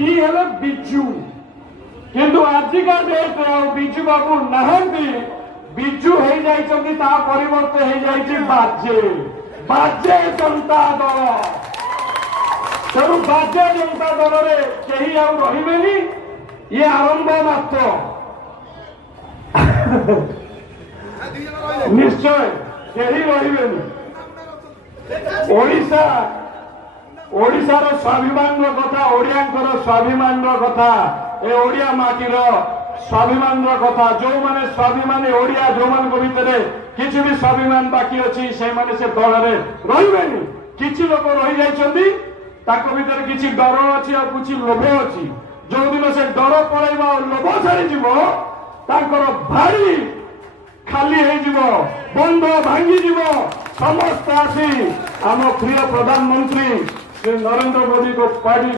B हेले बिजू किंतु आजिका date Biju बाबू नहांती बिजू हो जाइछन्ती ता परिवर्ते हो जाइछि बाजे बाजे जनता दल तेणु बाजे जनता दल रे केही आउ रहिबेनी ये आरंभ मात्र निश्चय केही रहिबेनी ओडिशा ओडिशार स्वाभिमान कथा ओडियांकर स्वाभिमान कथा ए ओडिया माटीर स्वाभिमान कथा जो माने स्वाभिमान ओडिया जो मान भितर किसी भी स्वाभिमान बाकी अच्छी से माने से दल में रही किसी लोक रही जाइछन्ती ताको भीतर किसी डर अच्छी और कुछ लोभ अच्छी जो दिन से डर पलैब और लोभ छाड़ीज भारी खाली हो बंध भांगी समस्त आसी आम प्रिय प्रधानमंत्री श्री नरेंद्र मोदी को पार्टी